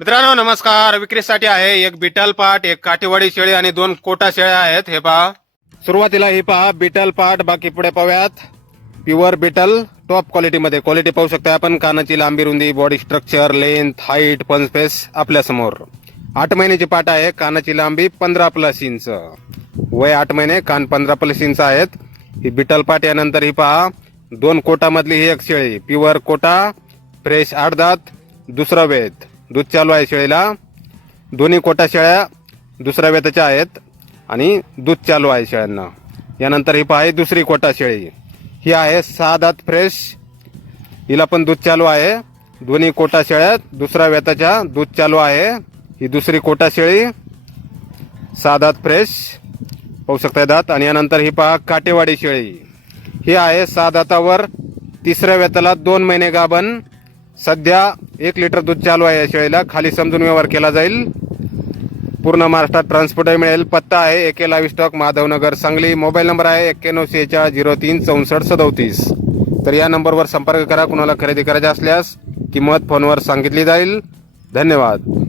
मित्रांनो नमस्कार. विक्रीसाठी आहे एक बिटल पाट एक काठीवाडी शेळी आणि दोन कोटा शेळ्या आहेत. हे पहा. सुरुवातीला ही पहा. बिटल पाट. बाकी पुढे पाहूयात. प्युअर बिटल टॉप क्वालिटीमध्ये क्वालिटी पाहू शकता आपण. कानाची लांबी रुंदी बॉडी स्ट्रक्चर लेंथ हाईट पंचपेस आपल्यासमोर आठ महिन्याची पाट आहे. कानाची लांबी पंधरा प्लस इंच वय आठ महिने कान पंधरा प्लस इंच आहेत. ही बिटल पाट यानंतर ही पहा. दोन कोटामधली ही एक शेळी. प्युअर कोटा फ्रेश आठ दात दुसरा वेध दूध चालू आहे शेळीला. दोन्ही कोटा शेळ्या दुसऱ्या वेताच्या आहेत आणि दूध चालू आहे शेळ्यांना. यानंतर ही पहा दुसरी कोटा शेळी. ही आहे सहा दात फ्रेश. हिला पण दूध चालू आहे. दोन्ही कोटा शेळ्यात दुसऱ्या वेताच्या दूध चालू आहे. ही दुसरी कोटा शेळी. सहा दात फ्रेश. पाहू शकता दात. आणि यानंतर ही पहा काटेवाडी शेळी. ही आहे सहा दातावर. तिसऱ्या वेताला दोन महिने गाभण. सध्या एक लिटर दूध चालू आहे या शेळीला. खाली समजून व्यवहार केला जाईल. पूर्ण महाराष्ट्रात ट्रान्सपोर्टही मिळेल. पत्ता आहे एके लावी stock Madhavnagar Sangli. Mobile number आहे एक्क्याण्णव सेहेचाळ झिरो तीन चौसष्ट सदोतीस. तर या नंबरवर संपर्क करा. कुणाला खरेदी करायचे असल्यास किंमत फोनवर सांगितली जाईल. धन्यवाद.